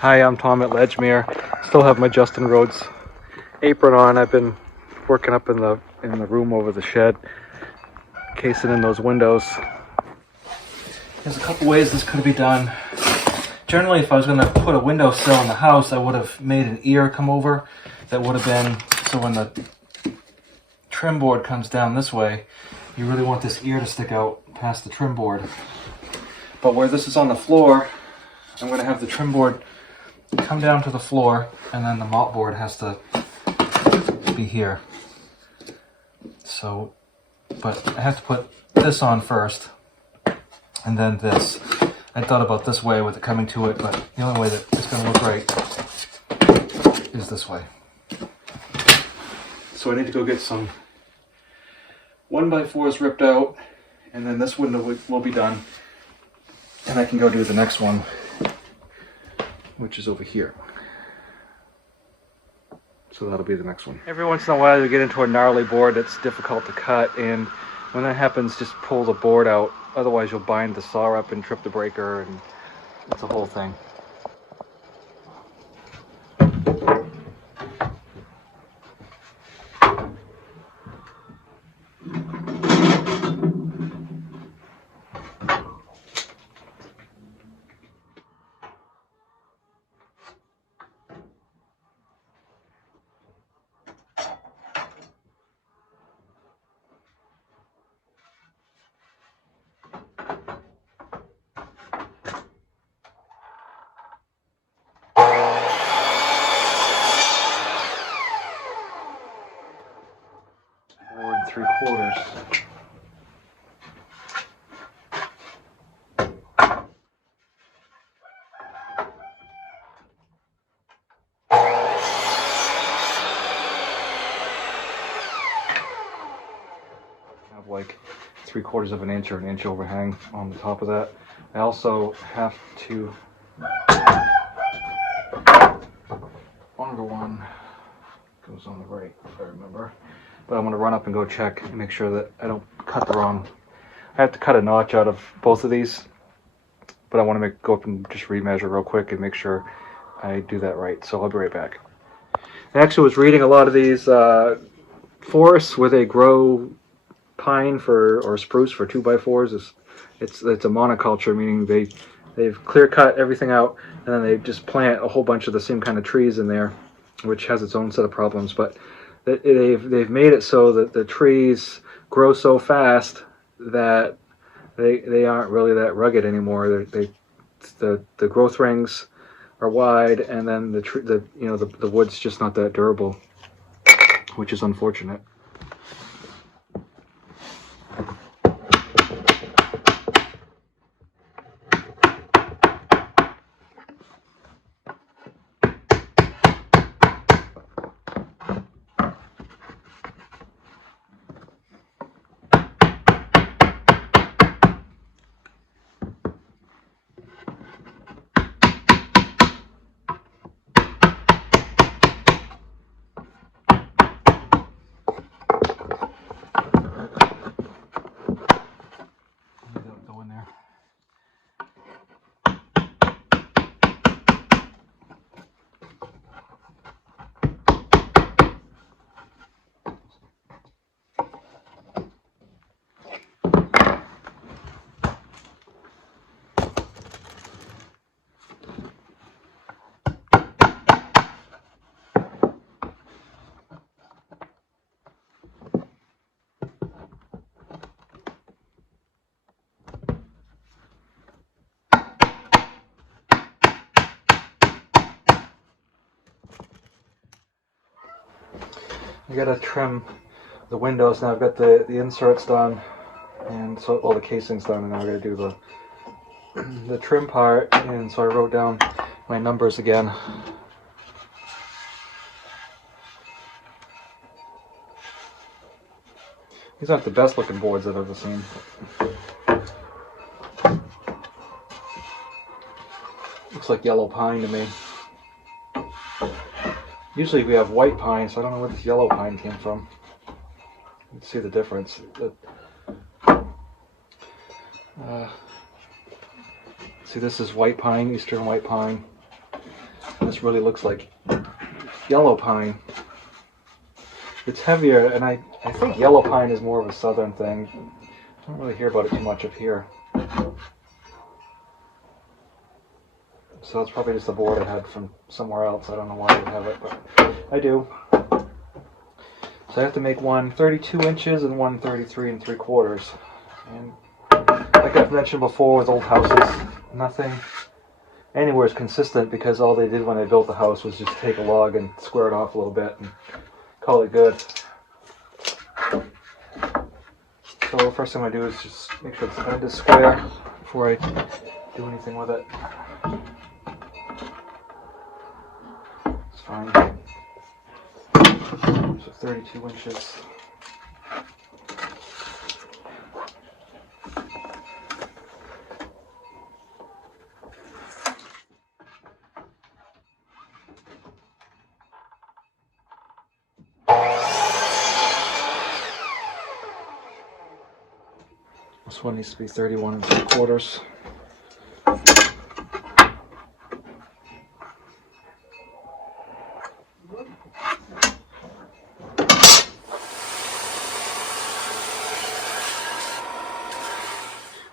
Hi, I'm Tom at Ledgemere. Still have my Justin Rhodes apron on. I've been working up in the room over the shed, casing in those windows. There's a couple ways this could be done. Generally, if I was going to put a windowsill in the house, I would have made an ear come over. That would have been, so when the trim board comes down this way, you really want this ear to stick out past the trim board. But where this is on the floor, I'm going to have the trim board come down to the floor, and then the mopboard has to be here. So, but I have to put this on first, and then this. I thought about this way with it coming to it, but the only way that it's going to look right is this way. So I need to go get some 1x4s ripped out, and then this window will be done, and I can go do the next one, which is over here. So that'll be the next one. Every once in a while you get into a gnarly board that's difficult to cut, and when that happens, just pull the board out. Otherwise you'll bind the saw up and trip the breaker, and it's a whole thing. And 3/4. Have like 3/4 of an inch or an inch overhang on the top of that. I also have to 1:1 goes on the right, if I remember. But I'm going to run up and go check and make sure that I don't cut the wrong. I have to cut a notch out of both of these, but I want to go up and just remeasure real quick and make sure I do that right. So I'll be right back. I actually was reading a lot of these forests where they grow pine or spruce for 2x4s. It's a monoculture, meaning they've clear cut everything out, and then they just plant a whole bunch of the same kind of trees in there, which has its own set of problems. But they've made it so that the trees grow so fast that they aren't really that rugged anymore. The growth rings are wide, and then the wood's just not that durable, which is unfortunate. I gotta trim the windows now. I've got the inserts done, and so all the casing's done, and now I gotta do the trim part. And so I wrote down my numbers again. These aren't the best looking boards I've ever seen. Looks like yellow pine to me. Usually we have white pine, so I don't know where this yellow pine came from. You can see the difference. See, this is white pine, eastern white pine. This really looks like yellow pine. It's heavier, and I think yellow pine is more of a southern thing. I don't really hear about it too much up here. So it's probably just a board I had from somewhere else. I don't know why I would have it, but I do. So I have to make one 32 inches and one 33 3/4. And like I've mentioned before with old houses, nothing anywhere is consistent because all they did when they built the house was just take a log and square it off a little bit and call it good. So the first thing I do is just make sure it's kind of square before I do anything with it. It's fine. So 32 inches. This one needs to be 31 3/4.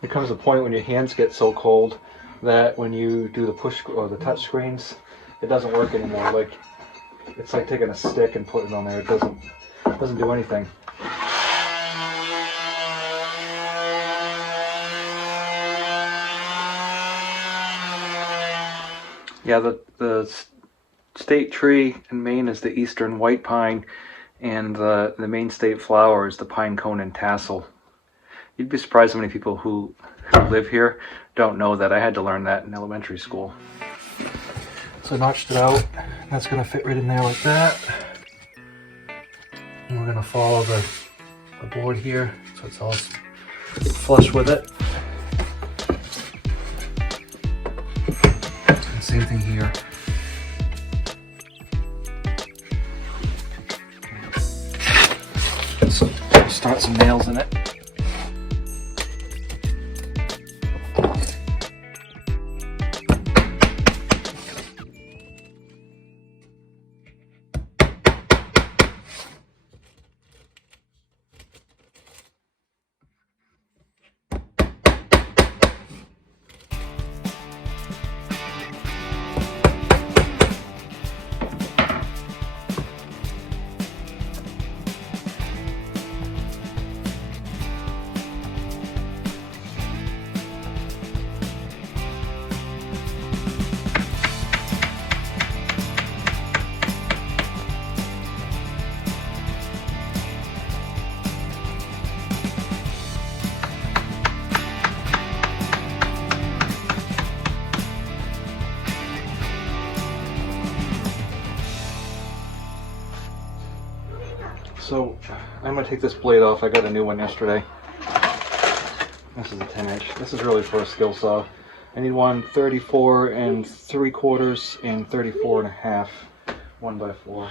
There comes a point when your hands get so cold that when you do the push or the touch screens, it doesn't work anymore. Like it's like taking a stick and putting it on there. It doesn't do anything. Yeah, the state tree in Maine is the eastern white pine, and the Maine state flower is the pine cone and tassel. You'd be surprised how many people who live here don't know that. I had to learn that in elementary school. So I notched it out. That's going to fit right in there like that. And we're going to follow the board here so it's all flush with it. And same thing here. So start some nails in it. So I'm going to take this blade off. I got a new one yesterday. This is a 10-inch. This is really for a skill saw. I need one 34 3/4 and 34 1/2, 1x4.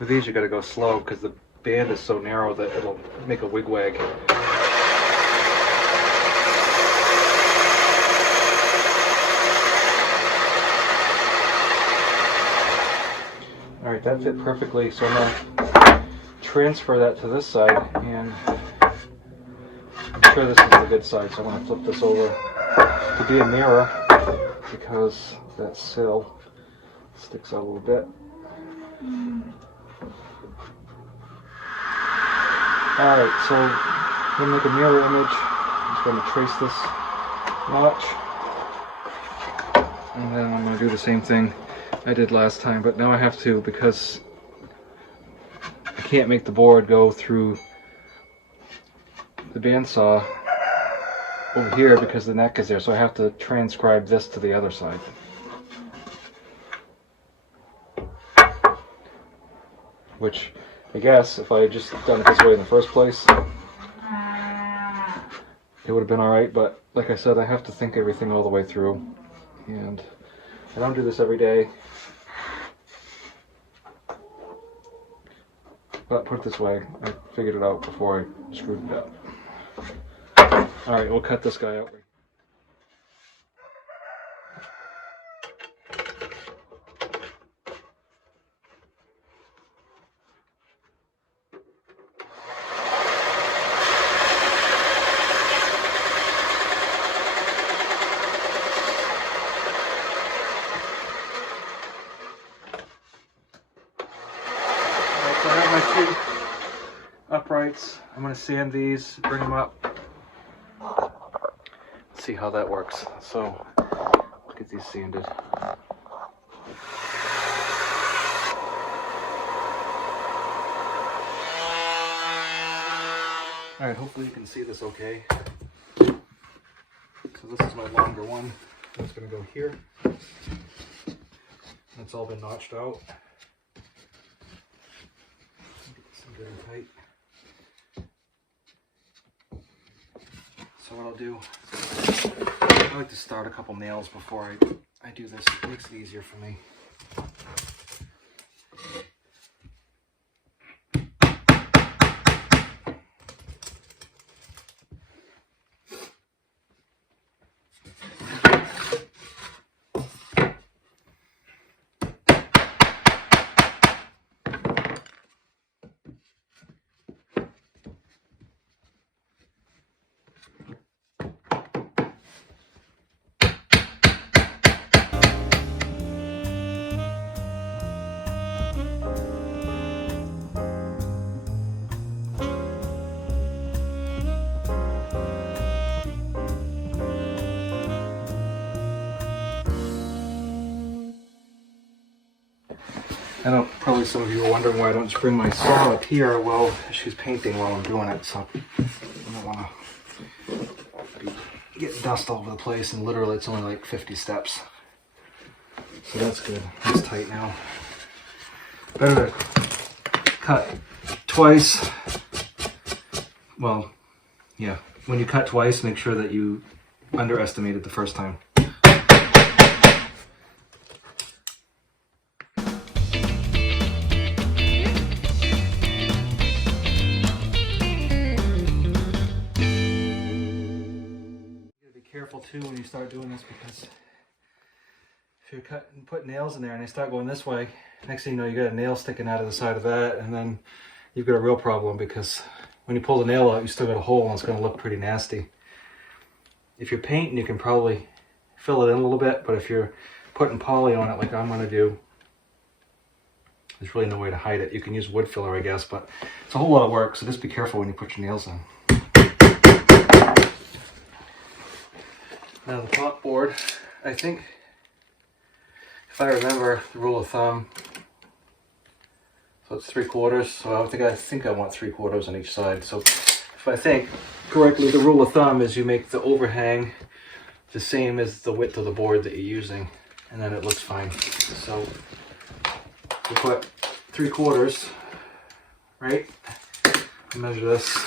With these you gotta go slow because the band is so narrow that it'll make a wigwag. Alright, that fit perfectly, so I'm gonna transfer that to this side, and I'm sure this is the good side, so I'm gonna flip this over to be a mirror because that sill sticks out a little bit. Alright, so I'm going to make a mirror image. I'm just going to trace this notch. And then I'm going to do the same thing I did last time, but now I have to because I can't make the board go through the bandsaw over here because the neck is there, so I have to transcribe this to the other side. which I guess if I had just done it this way in the first place, it would have been alright, but like I said, I have to think everything all the way through, and I don't do this every day. But put it this way, I figured it out before I screwed it up. Alright, we'll cut this guy out. So I have my two uprights. I'm going to sand these, bring them up. See how that works. So let's get these sanded. Alright, hopefully you can see this okay. So this is my longer one. It's going to go here. It's all been notched out. Good and tight. So what I'll do, I like to start a couple nails before I do this. It makes it easier for me. I know probably some of you are wondering why I don't just bring my saw up here. Well, she's painting while I'm doing it, so I don't want to get dust all over the place, and literally it's only like 50 steps. So that's good. It's tight now. Better to cut twice. Well, yeah, when you cut twice, make sure that you underestimate it the first time. Careful too when you start doing this, because if you cut and put nails in there and they start going this way, next thing you know, you got a nail sticking out of the side of that, and then you've got a real problem, because when you pull the nail out, you still got a hole and it's going to look pretty nasty. If you're painting, you can probably fill it in a little bit, but if you're putting poly on it like I'm going to do, there's really no way to hide it. You can use wood filler, I guess, but it's a whole lot of work, so just be careful when you put your nails in. Now the top board, I think, if I remember the rule of thumb, so it's 3/4, so I think I want 3/4 on each side. So if I think correctly, the rule of thumb is you make the overhang the same as the width of the board that you're using, and then it looks fine. So you put 3/4, right? Measure this.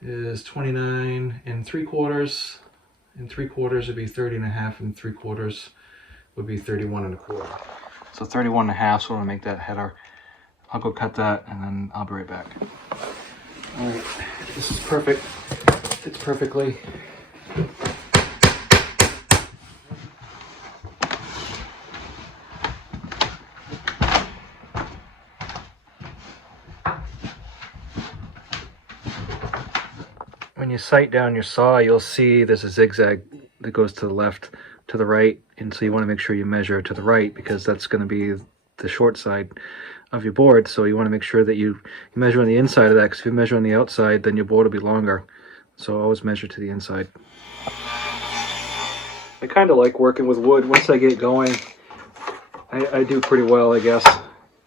Is 29 3/4, and 3/4 would be 30.5, and 3/4 would be 31.25. So 31.5, so I'm gonna make that header. I'll go cut that and then I'll be right back. All right, this is perfect. Fits perfectly. When you sight down your saw, you'll see there's a zigzag that goes to the left, to the right, and so you want to make sure you measure to the right, because that's going to be the short side of your board. So you want to make sure that you measure on the inside of that, because if you measure on the outside, then your board will be longer. So always measure to the inside. I kind of like working with wood. Once I get going, I do pretty well, I guess.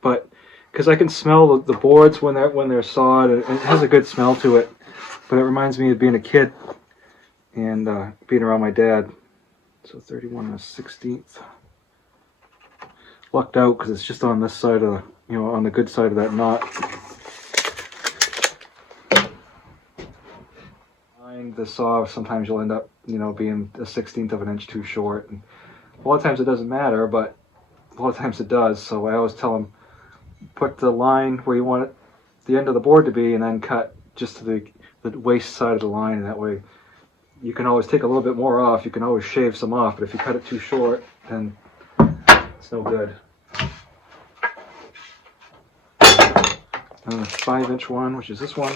But because I can smell the boards when they're sawed, and it has a good smell to it. But it reminds me of being a kid and being around my dad. So 31 1/16. Lucked out because it's just on this side of you know, on the good side of that knot. Behind the saw, sometimes you'll end up, you know, being a 1/16 of an inch too short. And a lot of times it doesn't matter, but a lot of times it does. So I always tell them, put the line where you want it, the end of the board to be, and then cut just to the waist side of the line, and that way you can always take a little bit more off. You can always shave some off, but if you cut it too short, then it's no good. And the 5-inch one, which is this one.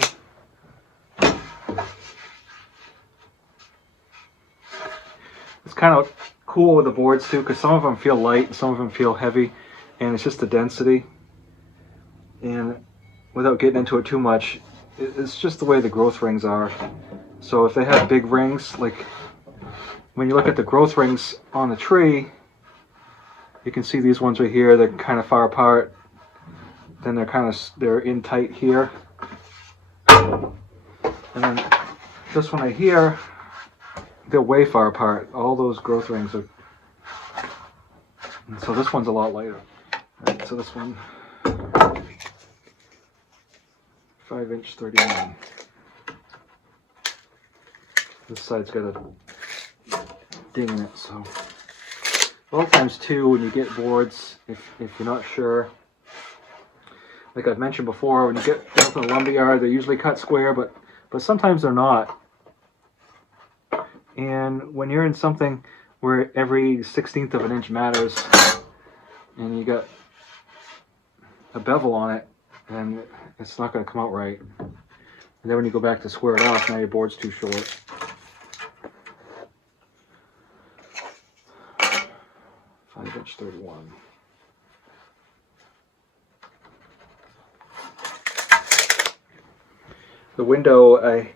It's kind of cool with the boards too, because some of them feel light and some of them feel heavy, and it's just the density. And without getting into it too much, it's just the way the growth rings are. So if they have big rings, like when you look at the growth rings on the tree, you can see these ones right here, they're kind of far apart. Then they're in tight here. And then this one right here, they're way far apart. All those growth rings are, and so this one's a lot lighter. Right, so this one, 5-inch 31. This side's got a ding in it, so a lot of times too, when you get boards, if you're not sure, like I've mentioned before, when you get them from the lumberyard, they're usually cut square, but sometimes they're not. And when you're in something where every 1/16 of an inch matters, and you got a bevel on it, then it's not going to come out right. And then when you go back to square it off, now your board's too short. Inch 31. The window, I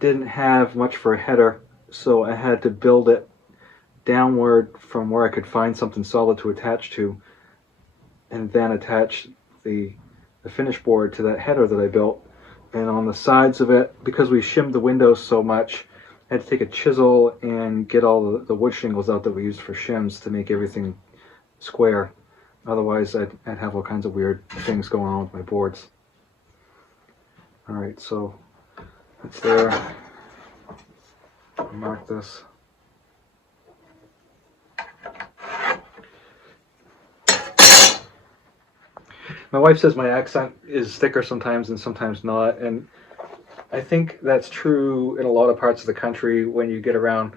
didn't have much for a header, so I had to build it downward from where I could find something solid to attach to, and then attach the finish board to that header that I built. And on the sides of it, because we shimmed the windows so much, I had to take a chisel and get all the wood shingles out that we used for shims to make everything square. Otherwise I'd have all kinds of weird things going on with my boards. Alright, so that's there. Mark this. My wife says my accent is thicker sometimes and sometimes not, and I think that's true in a lot of parts of the country. When you get around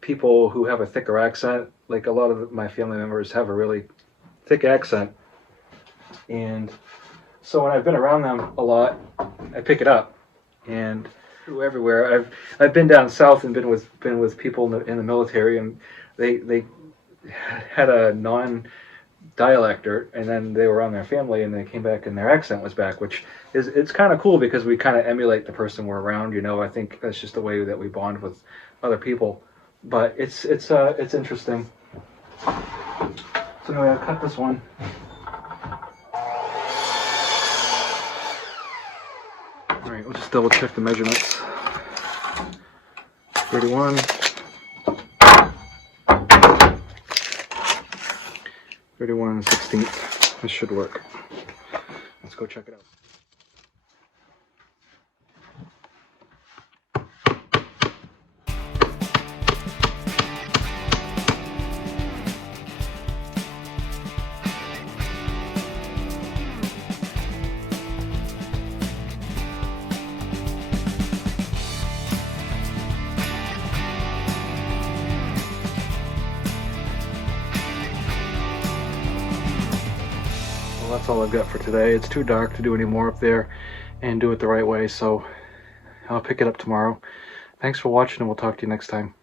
people who have a thicker accent, like a lot of my family members have a really thick accent, and so when I've been around them a lot, I pick it up. And everywhere I've been down south and been with people in the military, and they had a non-dialector, and then they were around their family and they came back and their accent was back, which it's kind of cool because we kind of emulate the person we're around, you know. I think that's just the way that we bond with other people. But it's interesting. So anyway, I'll cut this one. All right, we'll just double check the measurements. 31. 31 1/16. This should work. Let's go check it out. That's all I've got for today. It's too dark to do any more up there and do it the right way, so I'll pick it up tomorrow. Thanks for watching, and we'll talk to you next time.